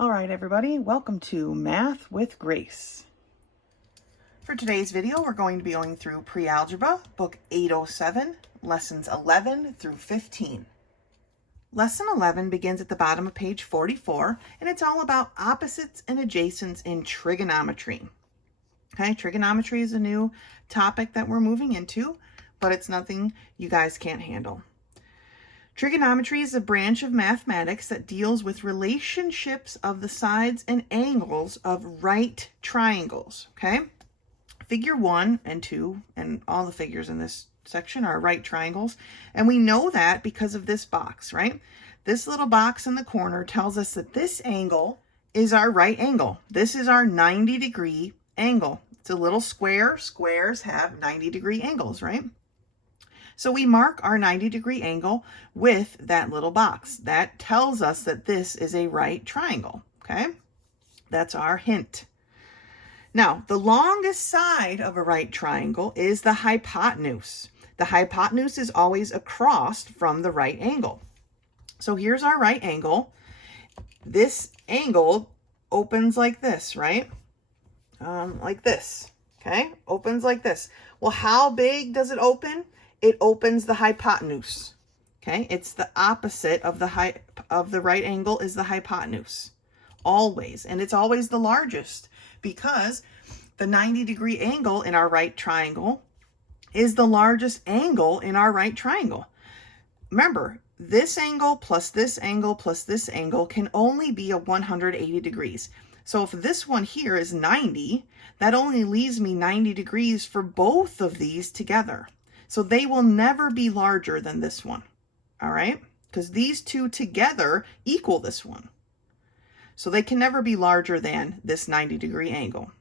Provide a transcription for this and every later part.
All right, everybody, welcome to Math with Grace. For today's video, we're going to be going through Pre-Algebra, book 807, lessons 11 through 15. Lesson 11 begins at the bottom of page 44, and it's all about opposites and adjacents in trigonometry. Okay, trigonometry is a new topic that we're moving into, but it's nothing you guys can't handle. Trigonometry is a branch of mathematics that deals with relationships of the sides and angles of right triangles, okay? Figure 1 and 2, and all the figures in this section are right triangles, and we know that because of this box, right? This little box in the corner tells us that this angle is our right angle. This is our 90-degree angle. It's a little square. Squares have 90-degree angles, right? So we mark our 90-degree angle with that little box. That tells us that this is a right triangle, okay? That's our hint. Now, the longest side of a right triangle is the hypotenuse. The hypotenuse is always across from the right angle. So here's our right angle. This angle opens like this, right? Like this, okay? Opens like this. Well, how big does it open? It opens the hypotenuse, okay? It's the opposite of the right angle is the hypotenuse, always. And it's always the largest because the 90-degree angle in our right triangle is the largest angle in our right triangle. Remember, this angle plus this angle plus this angle can only be a 180 degrees. So if this one here is 90, that only leaves me 90 degrees for both of these together. So they will never be larger than this one, all right? Because these two together equal this one. So they can never be larger than this 90-degree angle.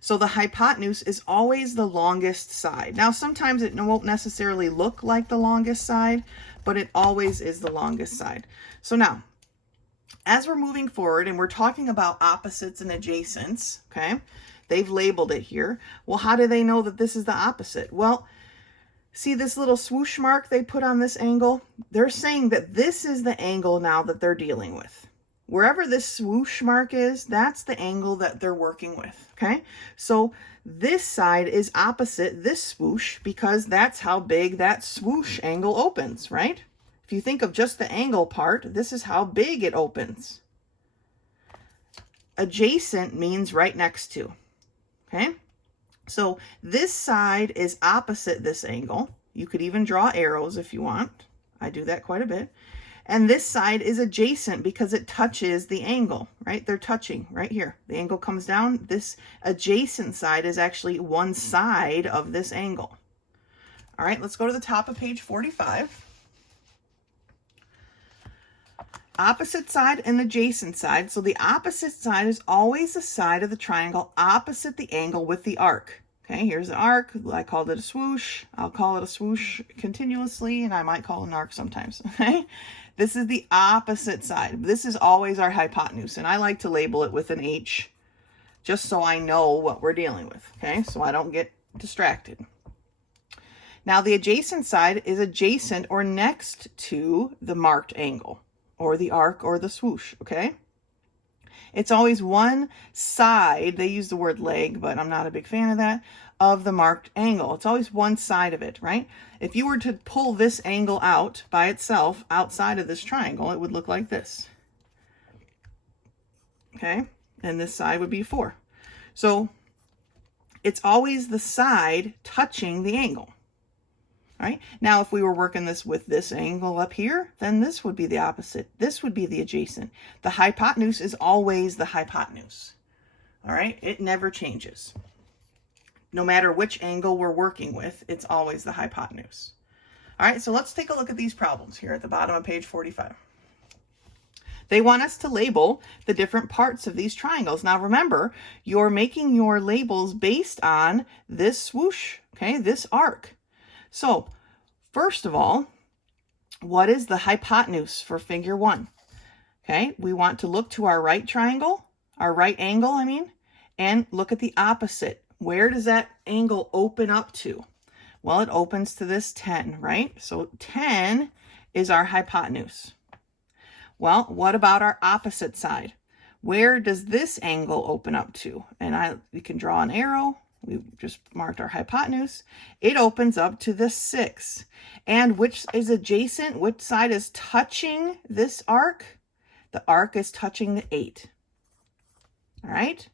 So the hypotenuse is always the longest side. Now, sometimes it won't necessarily look like the longest side, but it always is the longest side. So now, as we're moving forward and we're talking about opposites and adjacents, okay? They've labeled it here. Well, how do they know that this is the opposite? Well, see this little swoosh mark they put on this angle? They're saying that this is the angle now that they're dealing with. Wherever this swoosh mark is, that's the angle that they're working with, okay? So this side is opposite this swoosh because that's how big that swoosh angle opens, right? If you think of just the angle part, this is how big it opens. Adjacent means right next to, okay? So this side is opposite this angle. You could even draw arrows if you want. I do that quite a bit. And this side is adjacent because it touches the angle, right? They're touching right here. The angle comes down. This adjacent side is actually one side of this angle. All right, let's go to the top of page 45. Opposite side and adjacent side. So the opposite side is always the side of the triangle opposite the angle with the arc. Okay, here's the arc. I called it a swoosh. I'll call it a swoosh continuously, and I might call it an arc sometimes. Okay, this is the opposite side. This is always our hypotenuse, and I like to label it with an H just so I know what we're dealing with. Okay, so I don't get distracted. Now, the adjacent side is adjacent or next to the marked angle, or the arc, or the swoosh, okay? It's always one side, they use the word leg, but I'm not a big fan of that, of the marked angle. It's always one side of it, right? If you were to pull this angle out by itself outside of this triangle, it would look like this. Okay? And this side would be 4. So it's always the side touching the angle. Right? Now, if we were working this with this angle up here, then this would be the opposite. This would be the adjacent. The hypotenuse is always the hypotenuse. All right? It never changes. No matter which angle we're working with, it's always the hypotenuse. All right, so let's take a look at these problems here at the bottom of page 45. They want us to label the different parts of these triangles. Now, remember, you're making your labels based on this swoosh, okay, this arc. So, first of all, what is the hypotenuse for figure 1? Okay, we want to look to our right triangle, our right angle, and look at the opposite. Where does that angle open up to? Well, it opens to this 10, right? So 10 is our hypotenuse. Well, what about our opposite side? where does this angle open up to? And we can draw an arrow. We just marked our hypotenuse. It opens up to the 6. And which is adjacent? Which side is touching this arc? The arc is touching the 8. All right?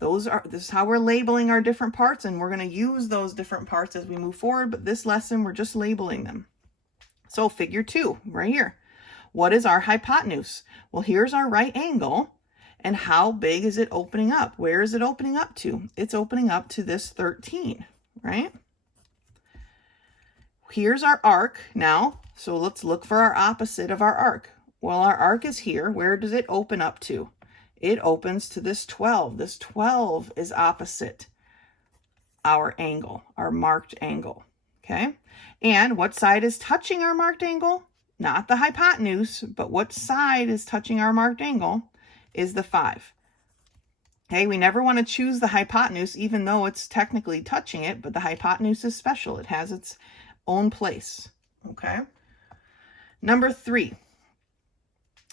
This is how we're labeling our different parts, and we're going to use those different parts as we move forward, but this lesson, we're just labeling them. So figure 2, right here. What is our hypotenuse? Well, here's our right angle. And how big is it opening up? Where is it opening up to? It's opening up to this 13, right? Here's our arc now. So let's look for our opposite of our arc. Well, our arc is here. Where does it open up to? It opens to this 12. This 12 is opposite our angle, our marked angle, okay? And what side is touching our marked angle? Not the hypotenuse, but what side is touching our marked angle is the 5. Okay, we never want to choose the hypotenuse, even though it's technically touching it, but the hypotenuse is special. It has its own place, okay? Number 3,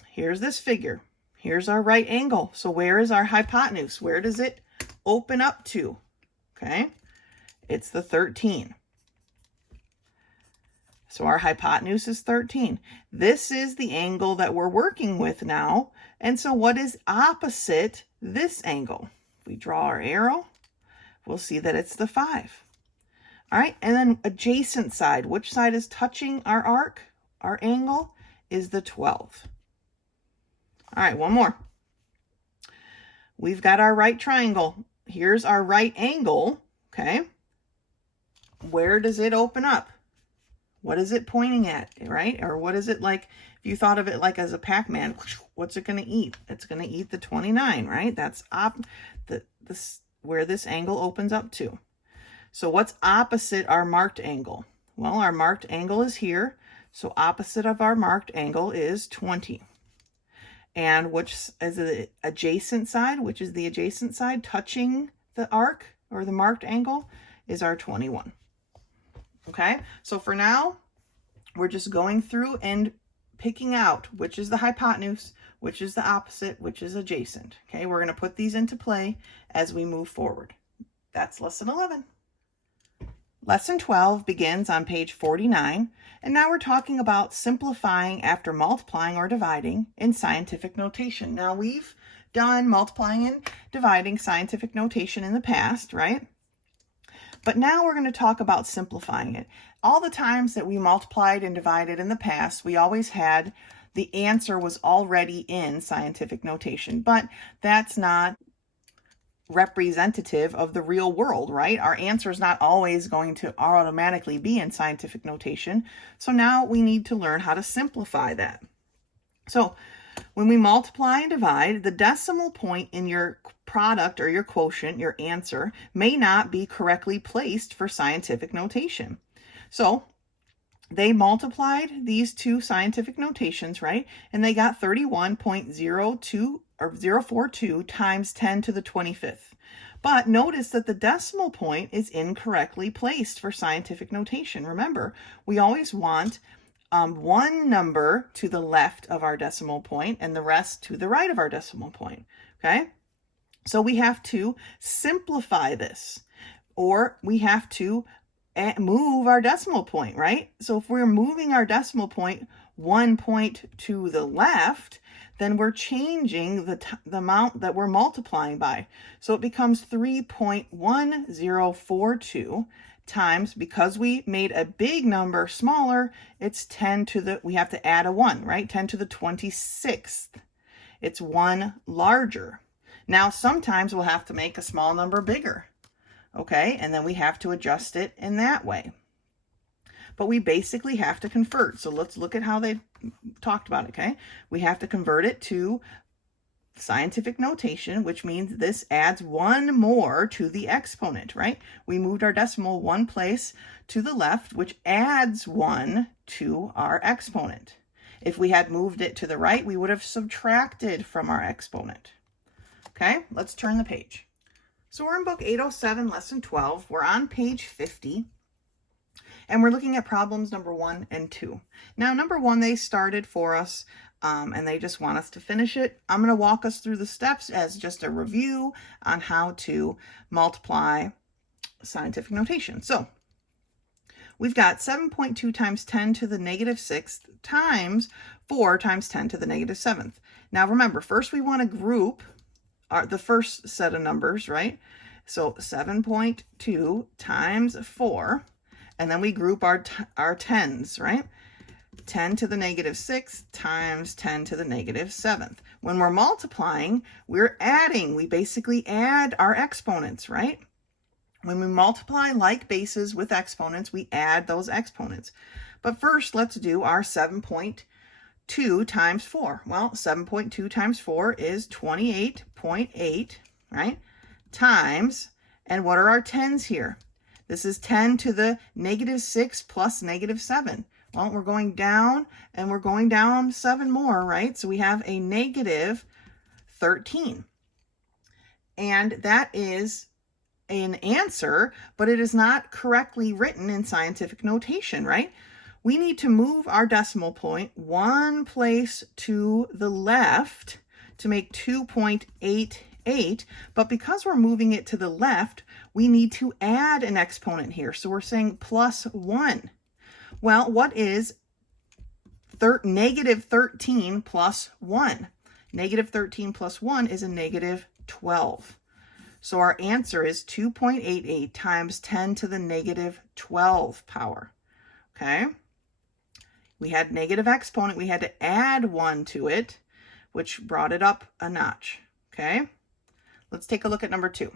here's this figure. Here's our right angle. So where is our hypotenuse? Where does it open up to? Okay, it's the 13. So our hypotenuse is 13. This is the angle that we're working with now. And so what is opposite this angle? If we draw our arrow, we'll see that it's the 5. All right, and then adjacent side, which side is touching our arc, our angle, is the 12. All right, one more. We've got our right triangle. Here's our right angle, okay? Where does it open up? What is it pointing at, right? Or what is it like, if you thought of it like as a Pac-Man, what's it going to eat? It's going to eat the 29, right? That's where this angle opens up to. So what's opposite our marked angle? Well, our marked angle is here. So opposite of our marked angle is 20. And which is the adjacent side, which is the adjacent side touching the arc or the marked angle, is our 21. Okay, so for now, we're just going through and picking out which is the hypotenuse, which is the opposite, which is adjacent. Okay, we're going to put these into play as we move forward. That's lesson 11. Lesson 12 begins on page 49, and now we're talking about simplifying after multiplying or dividing in scientific notation. Now, we've done multiplying and dividing scientific notation in the past, right? But now we're going to talk about simplifying it. All the times that we multiplied and divided in the past, we always had the answer was already in scientific notation, but that's not representative of the real world, right? Our answer is not always going to automatically be in scientific notation. So now we need to learn how to simplify that. So when we multiply and divide, the decimal point in your product or your quotient, your answer, may not be correctly placed for scientific notation. So they multiplied these two scientific notations, right? And they got 31.02 or 042 times 10 to the 25th. But notice that the decimal point is incorrectly placed for scientific notation. Remember, we always want one number to the left of our decimal point and the rest to the right of our decimal point, okay? So we have to simplify this, or we have to move our decimal point, right? So if we're moving our decimal point 1 point to the left, then we're changing the amount that we're multiplying by. So it becomes 3.1042 times, because we made a big number smaller, it's 10 to the, we have to add a 1, right? 10 to the 26th. It's 1 larger. Now, sometimes we'll have to make a small number bigger, okay? And then we have to adjust it in that way. But we basically have to convert. So let's look at how they talked about it, okay? We have to convert it to scientific notation, which means this adds 1 more to the exponent, right? We moved our decimal 1 place to the left, which adds 1 to our exponent. If we had moved it to the right, we would have subtracted from our exponent. Okay, let's turn the page. So we're in book 807, lesson 12. We're on page 50. And we're looking at problems number 1 and 2. Now, number 1, they started for us and they just want us to finish it. I'm going to walk us through the steps as just a review on how to multiply scientific notation. So we've got 7.2 times 10 to the negative 6th times 4 times 10 to the negative 7th. Now remember, first we want to group the first set of numbers, right? So 7.2 times 4, and then we group our tens, right? 10 to the negative 6th times 10 to the negative 7th. When we're multiplying, we're adding. We basically add our exponents, right? When we multiply like bases with exponents, we add those exponents. But first, let's do our 7.2 times 4. Well, 7.2 times 4 is 28.8, right? Times, and what are our tens here? This is 10 to the negative 6 plus negative 7. Well, we're going down, and we're going down 7 more, right? So we have a negative 13. And that is an answer, but it is not correctly written in scientific notation, right? We need to move our decimal point one place to the left to make 2.88, but because we're moving it to the left, we need to add an exponent here. So we're saying plus 1. Well, what is negative 13 plus 1? Negative 13 plus 1 is a negative 12. So our answer is 2.88 times 10 to the negative 12 power. Okay? We had negative exponent. We had to add 1 to it, which brought it up a notch. Okay? Let's take a look at number 2.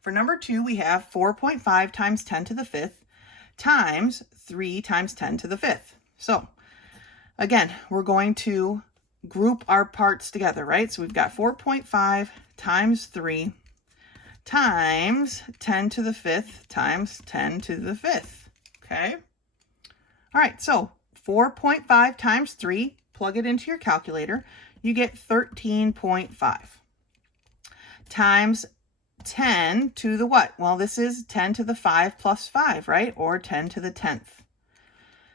For number 2, we have 4.5 times 10 to the 5th times 3 times 10 to the 5th. So again, we're going to group our parts together, right? So we've got 4.5 times 3 times 10 to the 5th times 10 to the 5th. Okay? All right, so 4.5 times 3, plug it into your calculator, you get 13.5 times 10 to the what? Well, this is 10 to the 5 plus 5, right? Or 10 to the 10th.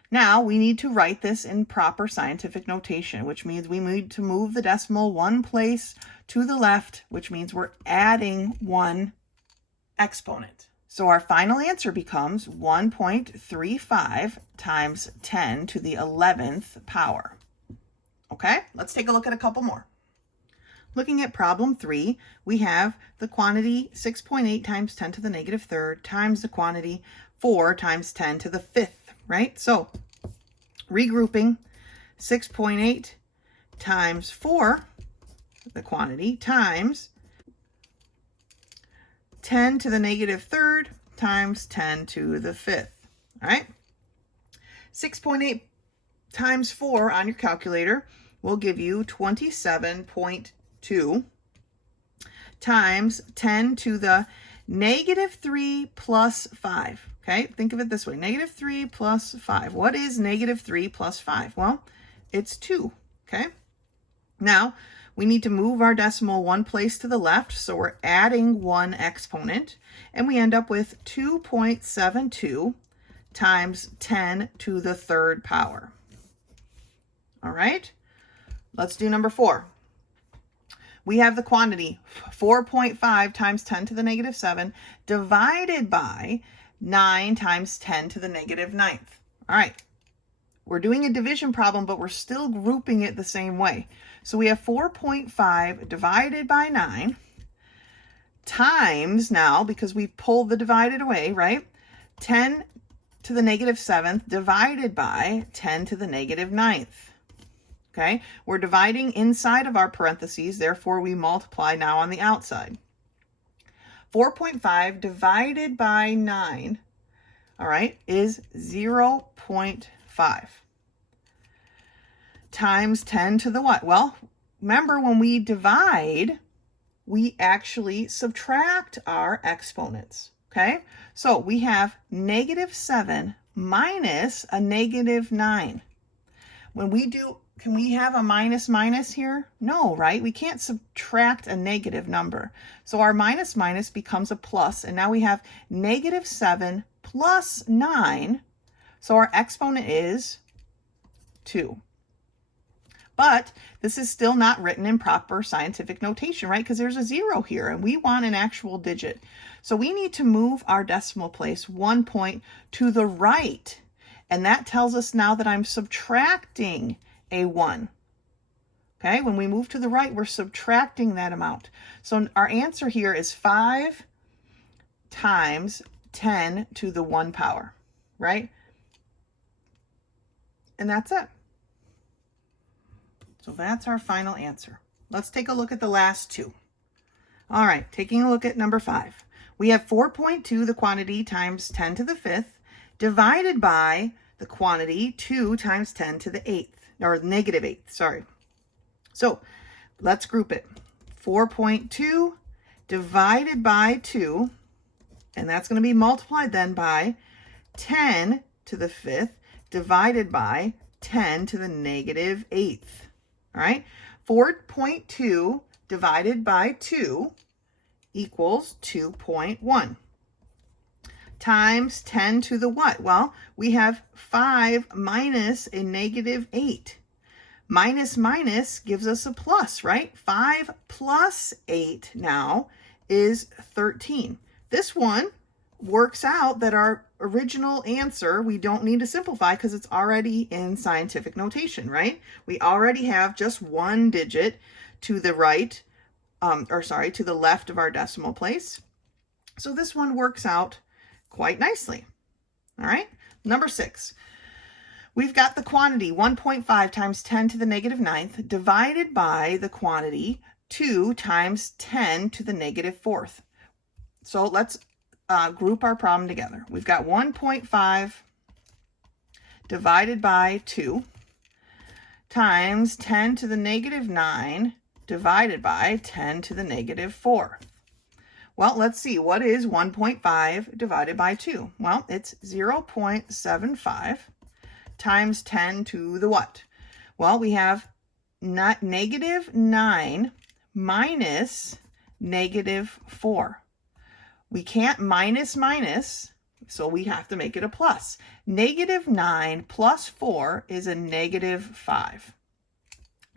Now, we need to write this in proper scientific notation, which means we need to move the decimal one place to the left, which means we're adding one exponent. So our final answer becomes 1.35 times 10 to the 11th power. Okay, let's take a look at a couple more. Looking at problem 3, we have the quantity 6.8 times 10 to the negative 3rd times the quantity 4 times 10 to the 5th, right? So regrouping 6.8 times 4, the quantity, times 10 to the negative 3rd times 10 to the 5th, all right? 6.8 times 4 on your calculator will give you 27.2 times 10 to the negative 3 plus 5. Okay, think of it this way. Negative 3 plus 5. What is negative 3 plus 5? Well, it's 2. Okay, now we need to move our decimal one place to the left, so we're adding one exponent, and we end up with 2.72 times 10 to the 3rd power. All right, let's do number 4. We have the quantity 4.5 times 10 to the negative 7 divided by 9 times 10 to the negative 9th. All right, we're doing a division problem, but we're still grouping it the same way. So we have 4.5 divided by 9 times, now, because we've pulled the divided away, right? 10 to the negative 7th divided by 10 to the negative 9th. Okay, we're dividing inside of our parentheses, therefore we multiply now on the outside. 4.5 divided by 9, all right, is 0.5 times 10 to the what? Well, remember when we divide, we actually subtract our exponents, okay? So we have negative 7 minus a negative 9. When we do, can we have a minus minus here? No, right? We can't subtract a negative number. So our minus minus becomes a plus, and now we have negative 7 plus 9. So our exponent is 2. But this is still not written in proper scientific notation, right? Because there's a 0 here and we want an actual digit. So we need to move our decimal place 1 point to the right. And that tells us now that I'm subtracting a 1. Okay, when we move to the right, we're subtracting that amount. So our answer here is 5 times 10 to the 1 power, right? And that's it. So that's our final answer. Let's take a look at the last two. All right, taking a look at number 5. We have 4.2, the quantity, times 10 to the 5th, divided by the quantity 2 times 10 to the 8th, or negative 8th, sorry. So let's group it. 4.2 divided by 2, and that's going to be multiplied then by 10 to the 5th divided by 10 to the negative 8th. All right, 4.2 divided by 2 equals 2.1 times 10 to the what? Well, we have 5 minus a negative 8. Minus minus gives us a plus, right? 5 plus 8 now is 13. This one works out that our original answer, we don't need to simplify because it's already in scientific notation, right? We already have just one digit to the right, to the left of our decimal place. So this one works out quite nicely. All right, number 6. We've got the quantity 1.5 times 10 to the negative 9th divided by the quantity 2 times 10 to the negative 4th. So let's group our problem together. We've got 1.5 divided by 2 times 10 to the negative 9 divided by 10 to the negative 4. Well, let's see. What is 1.5 divided by 2? Well, it's 0.75 times 10 to the what? Well, we have negative 9 minus negative 4. We can't minus minus, so we have to make it a plus. Negative 9 plus 4 is a negative 5.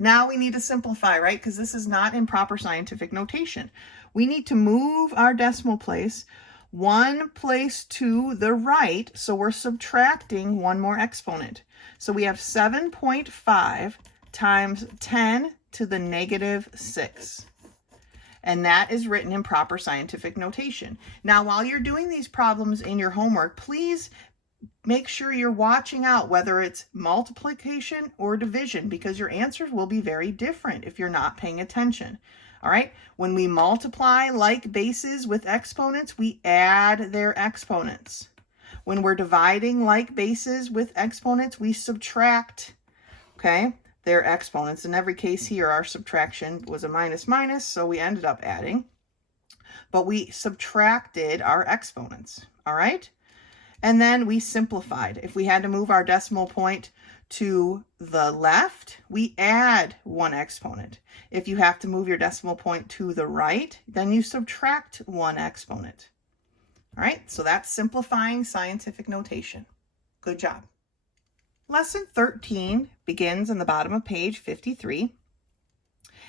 Now we need to simplify, right? Because this is not in proper scientific notation. We need to move our decimal place 1 place to the right, so we're subtracting one more exponent. So we have 7.5 times 10 to the negative 6. And that is written in proper scientific notation. Now, while you're doing these problems in your homework, please make sure you're watching out whether it's multiplication or division, because your answers will be very different if you're not paying attention. All right, when we multiply like bases with exponents, we add their exponents. When we're dividing like bases with exponents, we subtract, okay, their exponents. In every case here, our subtraction was a minus minus, so we ended up adding, but we subtracted our exponents, all right? And then we simplified. If we had to move our decimal point to the left, we add one exponent. If you have to move your decimal point to the right, then you subtract one exponent. All right, so that's simplifying scientific notation. Good job. Lesson 13 begins on the bottom of page 53,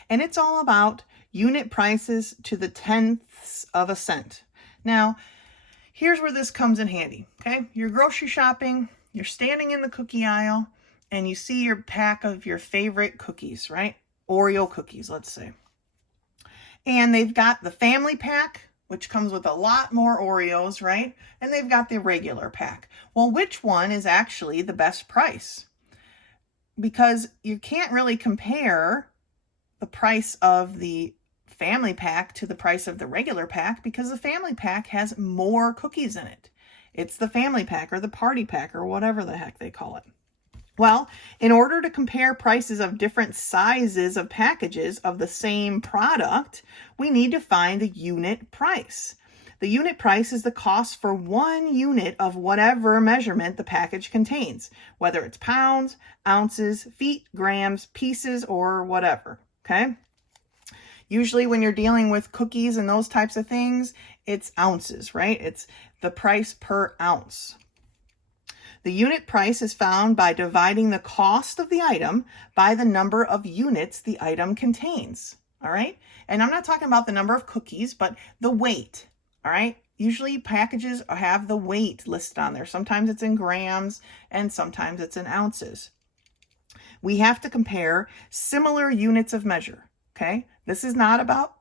and it's all about unit prices to the tenths of a cent. Now, here's where this comes in handy, okay? You're grocery shopping, you're standing in the cookie aisle, and you see your pack of your favorite cookies, right? Oreo cookies, let's say. And they've got the family pack, which comes with a lot more Oreos, right? And they've got the regular pack. Well, which one is actually the best price? Because you can't really compare the price of the family pack to the price of the regular pack, because the family pack has more cookies in it. It's the family pack or the party pack or whatever the heck they call it. Well, in order to compare prices of different sizes of packages of the same product, we need to find the unit price. The unit price is the cost for 1 unit of whatever measurement the package contains, whether it's pounds, ounces, feet, grams, pieces, or whatever, okay? Usually when you're dealing with cookies and those types of things, it's ounces, right? It's the price per ounce. The unit price is found by dividing the cost of the item by the number of units the item contains. All right. And I'm not talking about the number of cookies, but the weight. All right. Usually packages have the weight listed on there. Sometimes it's in grams and sometimes it's in ounces. We have to compare similar units of measure. Okay. This is not about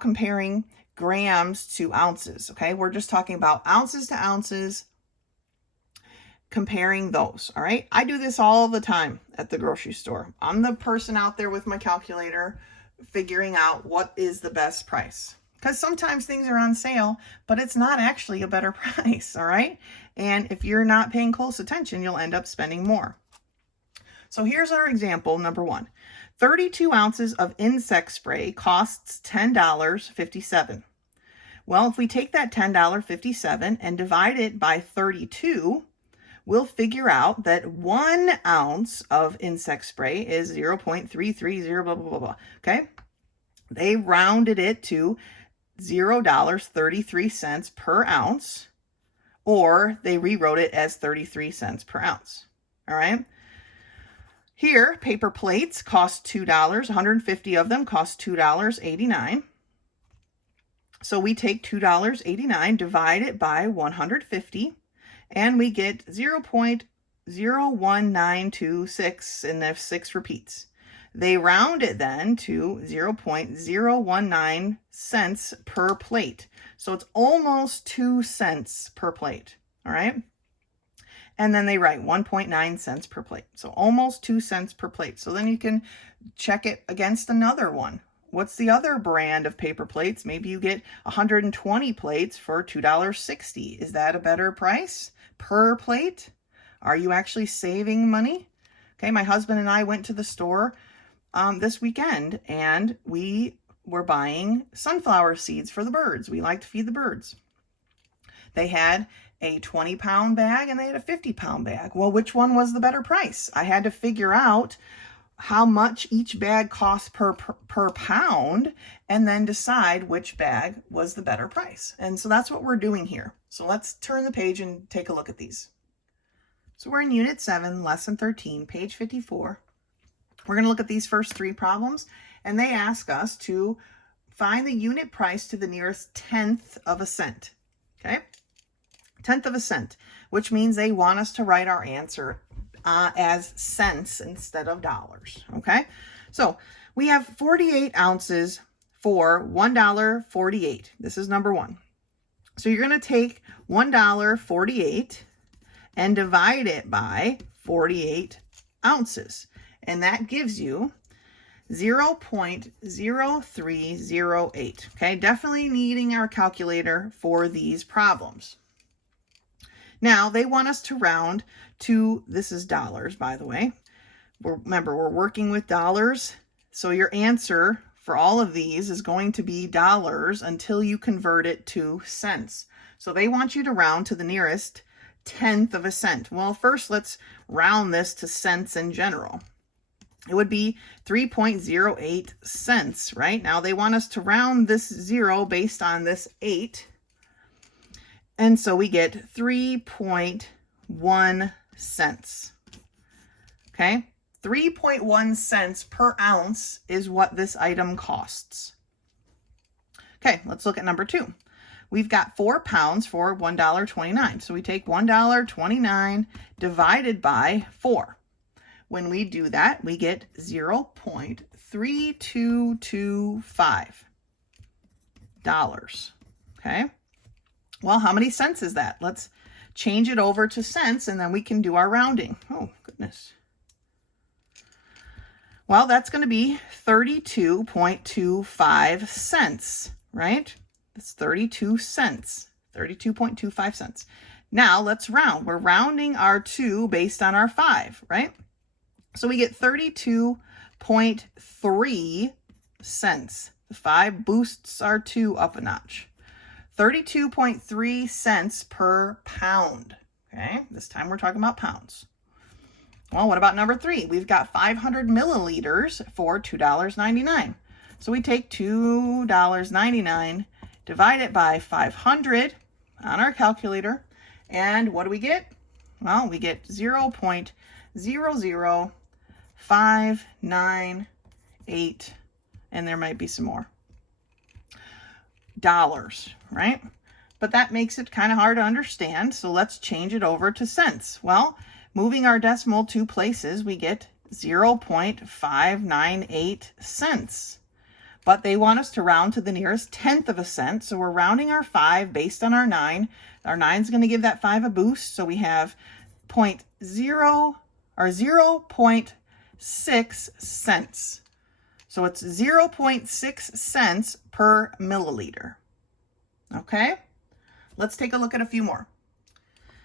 comparing grams to ounces. Okay. We're just talking about ounces to ounces, comparing those. All right. I do this all the time at the grocery store. I'm the person out there with my calculator figuring out what is the best price. Because sometimes things are on sale, but it's not actually a better price, all right? And if you're not paying close attention, you'll end up spending more. So here's our example, number 1. 32 ounces of insect spray costs $10.57. Well, if we take that $10.57 and divide it by 32, we'll figure out that 1 ounce of insect spray is 0.330, blah, blah, blah, blah, okay? They rounded it to $0.33 per ounce, or they rewrote it as 33 cents per ounce. All right. Here, paper plates cost $2. 150 of them cost $2.89. So we take $2.89, divide it by 150, and we get 0.01926, and there's 6 repeats. They round it then to 0.019 cents per plate. So it's almost 2 cents per plate. All right. And then they write 1.9 cents per plate. So almost 2 cents per plate. So then you can check it against another one. What's the other brand of paper plates? Maybe you get 120 plates for $2.60. Is that a better price per plate? Are you actually saving money? Okay, my husband and I went to the store this weekend, and we were buying sunflower seeds for the birds. We like to feed the birds. They had a 20-pound bag and they had a 50-pound bag. Well, which one was the better price? I had to figure out how much each bag cost per pound and then decide which bag was the better price. And so that's what we're doing here. So let's turn the page and take a look at these. So we're in Unit 7, Lesson 13, page 54. We're going to look at these first 3 problems, and they ask us to find the unit price to the nearest tenth of a cent. Okay? Tenth of a cent, which means they want us to write our answer as cents instead of dollars. Okay? So we have 48 ounces for $1.48. This is number 1. So you're going to take $1.48 and divide it by 48 ounces. And that gives you 0.0308. Okay, definitely needing our calculator for these problems. Now, they want us to round to, this is dollars, by the way. Remember, we're working with dollars. So your answer for all of these is going to be dollars until you convert it to cents. So they want you to round to the nearest tenth of a cent. Well, first, let's round this to cents in general. It would be 3.08 cents, right? Now they want us to round this 0 based on this 8. And so we get 3.1 cents. Okay? 3.1 cents per ounce is what this item costs. Okay, let's look at number 2. We've got 4 pounds for $1.29. So we take $1.29 divided by 4. When we do that, we get 0.3225 okay? Well, how many cents is that? Let's change it over to cents, and then we can do our rounding. Oh, goodness. Well, that's going to be 32.25 cents, right? That's 32 cents, 32.25 cents. Now, let's round. We're rounding our 2 based on our 5, right? So we get 32.3 cents. The 5 boosts our 2 up a notch. 32.3 cents per pound. Okay, this time we're talking about pounds. Well, what about number 3? We've got 500 milliliters for $2.99. So we take $2.99, divide it by 500 on our calculator, And what do we get? Well, we get 0.00598, and there might be some more dollars, right? But that makes it kind of hard to understand, so let's change it over to cents. Well, moving our decimal 2 places, we get 0.598 cents. But they want us to round to the nearest tenth of a cent, so we're rounding our 5 based on our 9. Our 9 is going to give that 5 a boost, so we have 0.6 cents. So it's 0.6 cents per milliliter. Okay, let's take a look at a few more.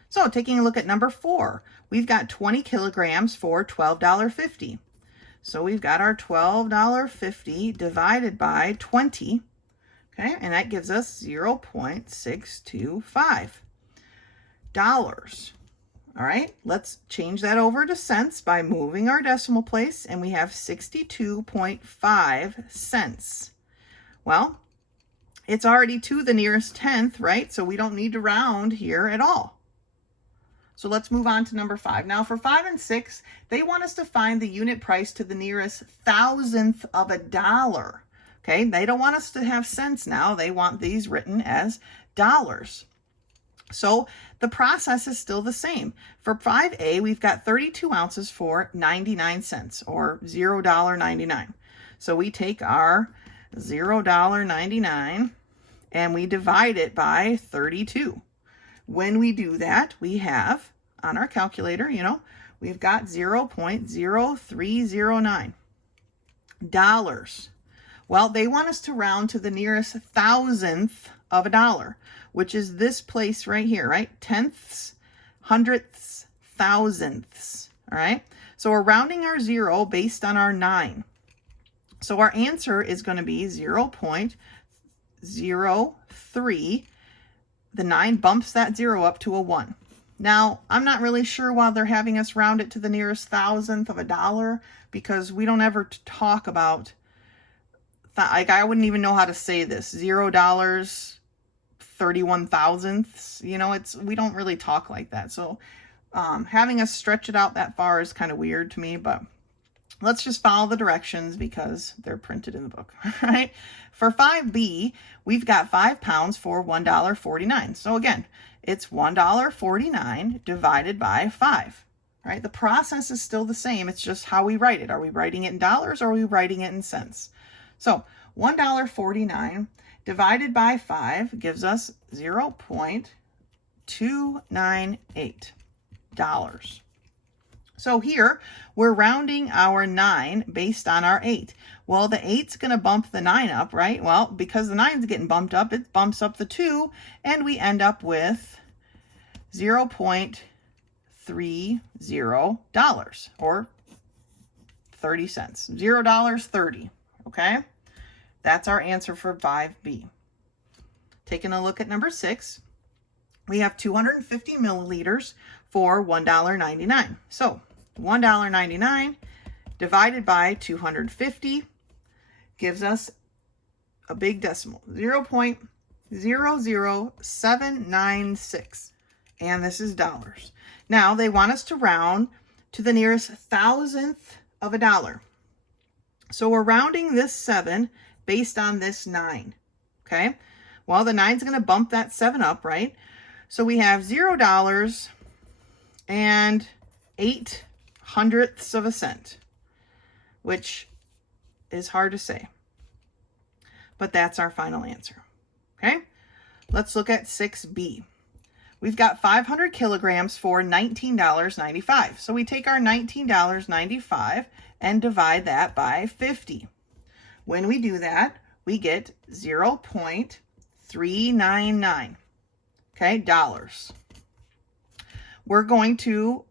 So taking a look at number 4, we've got 20 kilograms for $12.50. So we've got our $12.50 divided by 20, okay, and that gives us 0.625 dollars. All right, let's change that over to cents by moving our decimal place, and we have 62.5 cents. Well, it's already to the nearest tenth, right? So we don't need to round here at all. So let's move on to number 5. Now for 5 and 6, they want us to find the unit price to the nearest thousandth of a dollar. Okay, they don't want us to have cents now. They want these written as dollars. So the process is still the same. For 5A, we've got 32 ounces for 99 cents, or $0.99. So we take our $0.99 and we divide it by 32. When we do that, we have, on our calculator, we've got 0.0309 dollars. Well, they want us to round to the nearest thousandth of a dollar, which is this place right here, right? Tenths, hundredths, thousandths, all right? So we're rounding our 0 based on our 9. So our answer is going to be 0.03. The 9 bumps that 0 up to a 1. Now, I'm not really sure why they're having us round it to the nearest thousandth of a dollar, because we don't ever talk about, like, I wouldn't even know how to say this, $0.31 thousandths. We don't really talk like that. So having us stretch it out that far is kind of weird to me, but let's just follow the directions because they're printed in the book, right? For 5B, we've got 5 pounds for $1.49. So again, it's $1.49 divided by 5, right? The process is still the same. It's just how we write it. Are we writing it in dollars or are we writing it in cents? So $1.49 divided by 5 gives us $0.298. So here, we're rounding our 9 based on our 8. Well, the 8's going to bump the 9 up, right? Well, because the 9's getting bumped up, it bumps up the 2, and we end up with $0.30, or 30 cents. $0.30, okay? That's our answer for 5B. Taking a look at number 6, we have 250 milliliters for $1.99. So $1.99 divided by 250 gives us a big decimal, 0.00796. And this is dollars. Now they want us to round to the nearest thousandth of a dollar. So we're rounding this 7 based on this 9. Okay. Well, the 9's going to bump that 7 up, right? So we have $0 and 8 hundredths of a cent, which is hard to say, but that's our final answer. Okay, let's look at 6B. We've got 500 kilograms for $19.95. So we take our $19.95 and divide that by 50. When we do that, we get 0.399, okay, dollars. We're going to,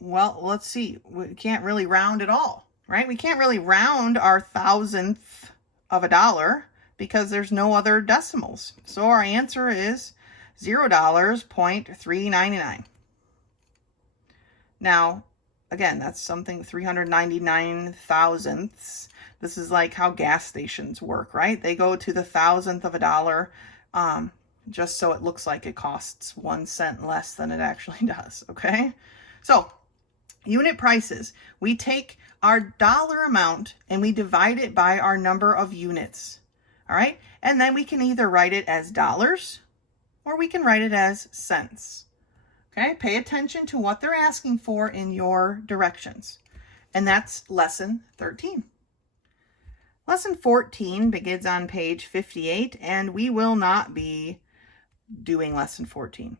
well, let's see, we can't really round at all, right? We can't really round our thousandth of a dollar because there's no other decimals. So our answer is $0.399. Now, again, that's something 399 thousandths. This is like how gas stations work, right? They go to the thousandth of a dollar. just so it looks like it costs 1 cent less than it actually does, okay? So, unit prices. We take our dollar amount and we divide it by our number of units, all right? And then we can either write it as dollars or we can write it as cents, okay? Pay attention to what they're asking for in your directions. And that's lesson 13. Lesson 14 begins on page 58, and we will not be doing lesson 14,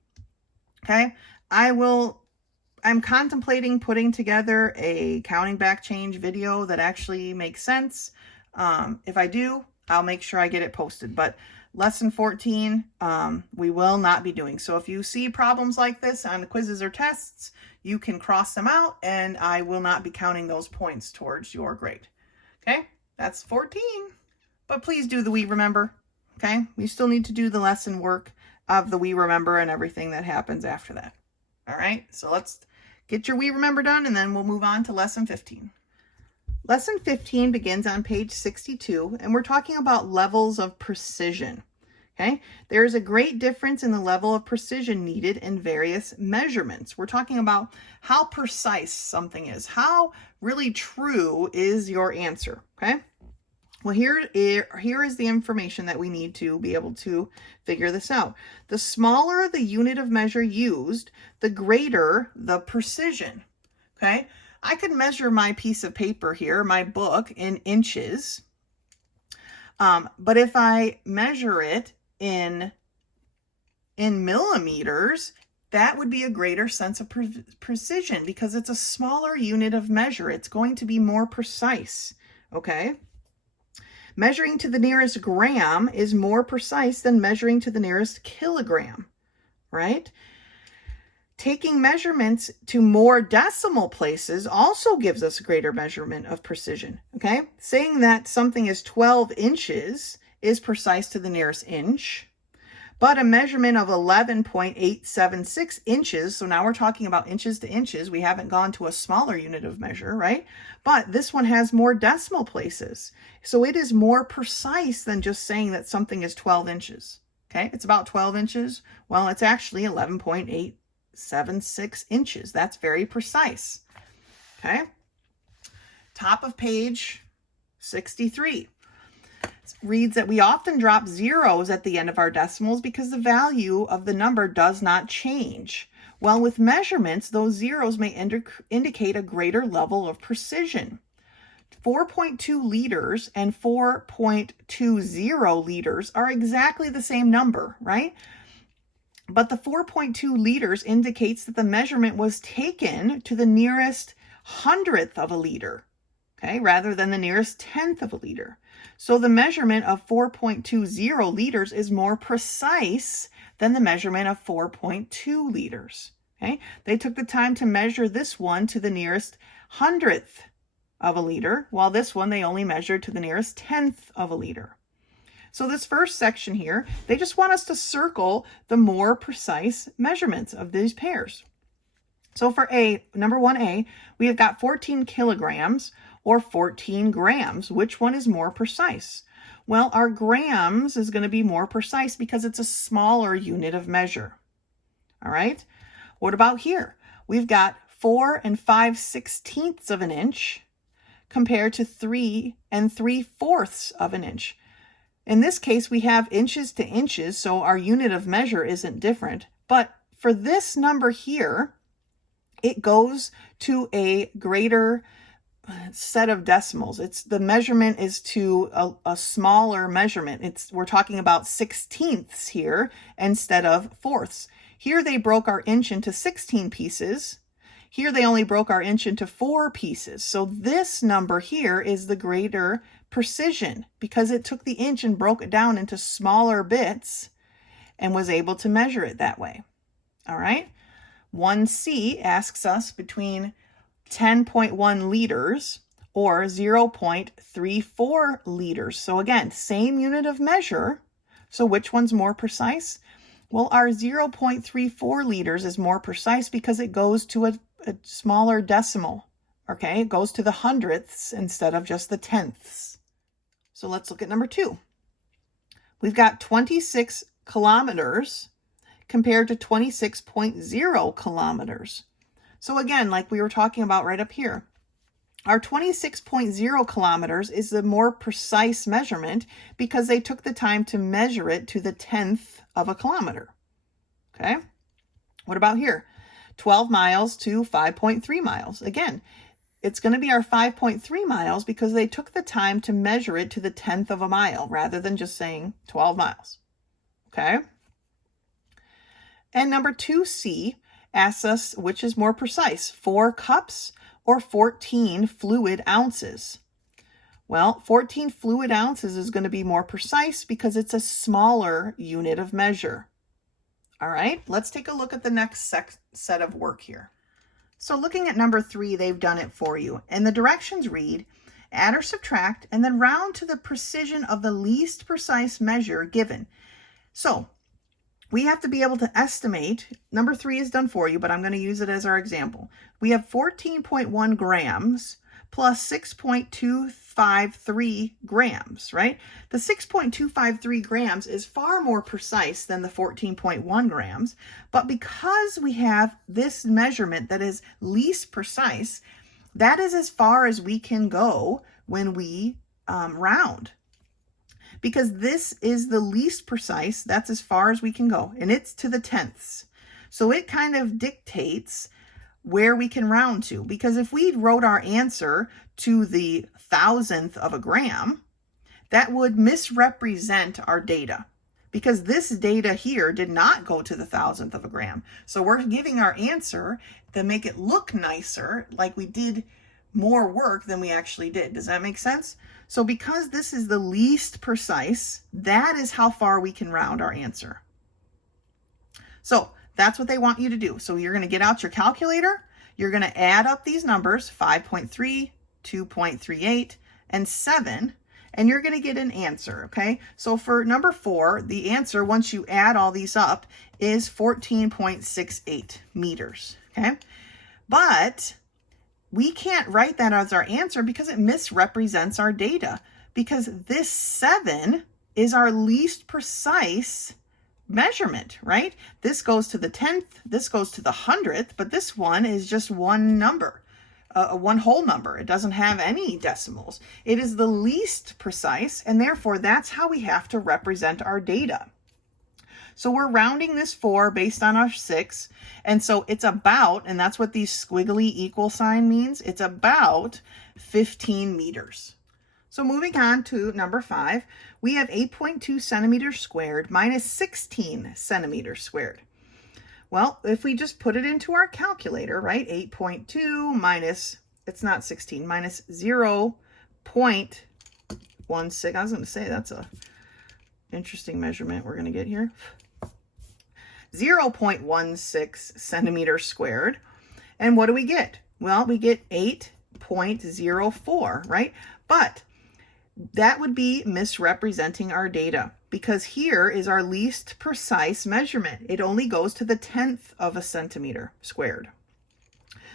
okay? I'm contemplating putting together a counting back change video that actually makes sense. If I do, I'll make sure I get it posted, but lesson 14, we will not be doing. So if you see problems like this on the quizzes or tests, you can cross them out and I will not be counting those points towards your grade. Okay, that's 14, but please do the We Remember. Okay, we still need to do the lesson work of the We Remember and everything that happens after that. All right, so let's get your We Remember done and then we'll move on to lesson 15. Lesson 15 begins on page 62, and we're talking about levels of precision, okay? There is a great difference in the level of precision needed in various measurements. We're talking about how precise something is, how really true is your answer, okay? Well, here is the information that we need to be able to figure this out. The smaller the unit of measure used, the greater the precision, okay? I could measure my piece of paper here, my book, in inches. But if I measure it in millimeters, that would be a greater sense of precision because it's a smaller unit of measure. It's going to be more precise, okay? Measuring to the nearest gram is more precise than measuring to the nearest kilogram, right? Taking measurements to more decimal places also gives us a greater measurement of precision, okay? Saying that something is 12 inches is precise to the nearest inch, but a measurement of 11.876 inches, so now we're talking about inches to inches, we haven't gone to a smaller unit of measure, right? But this one has more decimal places, so it is more precise than just saying that something is 12 inches, okay? It's about 12 inches. Well, it's actually 11.876 inches. That's very precise. Okay. Top of page 63. It reads that we often drop zeros at the end of our decimals because the value of the number does not change. Well, with measurements, those zeros may indicate a greater level of precision. 4.2 liters and 4.20 liters are exactly the same number, right? But the 4.2 liters indicates that the measurement was taken to the nearest hundredth of a liter, okay, rather than the nearest tenth of a liter. So the measurement of 4.20 liters is more precise than the measurement of 4.2 liters, okay? They took the time to measure this one to the nearest hundredth of a liter, while this one they only measured to the nearest tenth of a liter. So this first section here, they just want us to circle the more precise measurements of these pairs. So for number 1A, we have got 14 kilograms or 14 grams. Which one is more precise? Well, our grams is going to be more precise because it's a smaller unit of measure. All right. What about here? We've got 4 5/16 of an inch compared to 3 3/4 of an inch. In this case, we have inches to inches, so our unit of measure isn't different. But for this number here, it goes to a greater set of decimals. The measurement is to a smaller measurement. We're talking about 16ths here instead of fourths. Here they broke our inch into 16 pieces. Here they only broke our inch into 4 pieces. So this number here is the greater precision because it took the inch and broke it down into smaller bits and was able to measure it that way. All right. 1C asks us between 10.1 liters or 0.34 liters. So again, same unit of measure. So which one's more precise? Well, our 0.34 liters is more precise because it goes to a smaller decimal. Okay, it goes to the hundredths instead of just the tenths. So let's look at number 2. We've got 26 kilometers compared to 26.0 kilometers. So again, like we were talking about right up here, our 26.0 kilometers is the more precise measurement because they took the time to measure it to the 10th of a kilometer. Okay? What about here? 12 miles to 5.3 miles. Again, it's going to be our 5.3 miles because they took the time to measure it to the 10th of a mile rather than just saying 12 miles. Okay? And number 2C asks us which is more precise, 4 cups or 14 fluid ounces. Well, 14 fluid ounces is going to be more precise because it's a smaller unit of measure. All right, let's take a look at the next set of work here. So looking at number 3, they've done it for you. And the directions read, add or subtract, and then round to the precision of the least precise measure given. So we have to be able to estimate. Number 3 is done for you, but I'm going to use it as our example. We have 14.1 grams plus 6.253 grams, right? The 6.253 grams is far more precise than the 14.1 grams, but because we have this measurement that is least precise, that is as far as we can go when we round. Because this is the least precise, that's as far as we can go, and it's to the tenths. So it kind of dictates where we can round to, because if we wrote our answer to the thousandth of a gram, that would misrepresent our data, because this data here did not go to the thousandth of a gram. So we're giving our answer to make it look nicer, like we did more work than we actually did. Does that make sense? So because this is the least precise, that is how far we can round our answer. So that's what they want you to do. So you're going to get out your calculator. You're going to add up these numbers, 5.3, 2.38, and 7, and you're going to get an answer, okay? So for number 4, the answer, once you add all these up, is 14.68 meters, okay? But we can't write that as our answer because it misrepresents our data, because this 7 is our least precise measurement, right? This goes to the 10th, this goes to the 100th, but this one is just one number, one whole number. It doesn't have any decimals. It is the least precise, and therefore that's how we have to represent our data. So we're rounding this 4 based on our 6. And so it's about, and that's what these squiggly equal sign means, it's about 15 meters. So moving on to number 5, we have 8.2 centimeters squared minus 16 centimeters squared. Well, if we just put it into our calculator, right, 8.2 minus, it's not 16, minus 0.16, I was going to say that's a interesting measurement we're going to get here. 0.16 centimeters squared. And what do we get? Well, we get 8.04, right? But that would be misrepresenting our data, because here is our least precise measurement. It only goes to the 10th of a centimeter squared.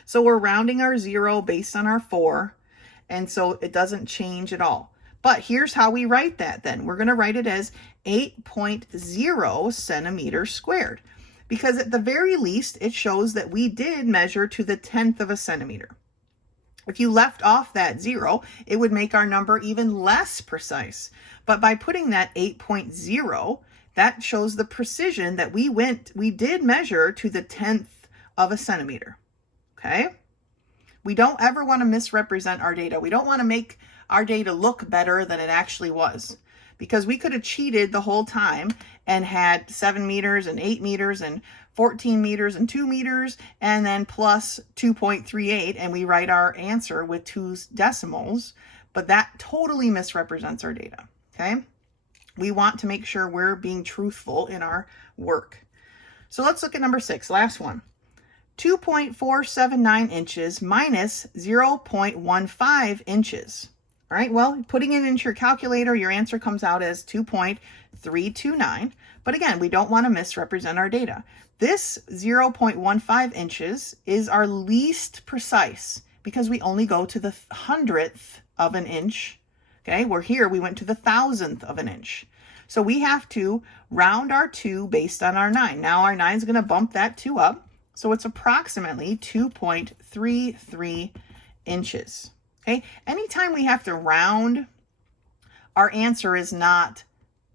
So we're rounding our 0 based on our 4, and so it doesn't change at all. But here's how we write that then. We're going to write it as 8.0 centimeters squared, because at the very least, it shows that we did measure to the 10th of a centimeter. If you left off that 0, it would make our number even less precise. But by putting that 8.0, that shows the precision that we did measure to the 10th of a centimeter. Okay? We don't ever want to misrepresent our data. We don't want to make our data look better than it actually was, because we could have cheated the whole time and had 7 meters and 8 meters and 14 meters and 2 meters and then plus 2.38, and we write our answer with 2 decimals, but that totally misrepresents our data, okay? We want to make sure we're being truthful in our work. So let's look at number 6, last one. 2.479 inches minus 0.15 inches. All right, well, putting it into your calculator, your answer comes out as 2.329. But again, we don't want to misrepresent our data. This 0.15 inches is our least precise because we only go to the 100th of an inch Okay, where here we went to the 1,000th of an inch. So we have to round our 2 based on our 9. Now our 9 is going to bump that 2 up. So it's approximately 2.33 inches. Okay, anytime we have to round, our answer is not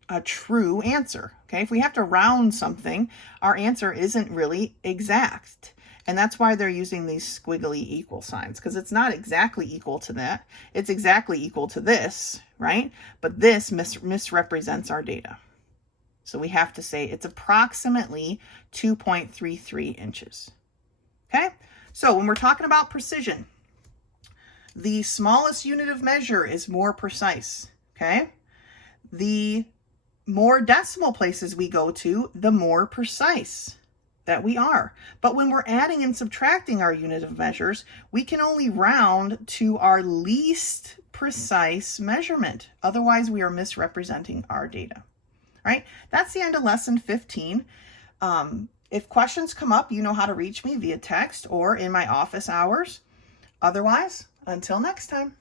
a true answer. Okay, if we have to round something, our answer isn't really exact. And that's why they're using these squiggly equal signs, because it's not exactly equal to that. It's exactly equal to this, right? But this misrepresents our data. So we have to say it's approximately 2.33 inches. Okay, so when we're talking about precision, the smallest unit of measure is more precise. Okay, the more decimal places we go to, the more precise that we are. But when we're adding and subtracting our unit of measures, we can only round to our least precise measurement. Otherwise, we are misrepresenting our data. All right, that's the end of lesson 15. If questions come up, you know how to reach me via text or in my office hours. Otherwise, until next time.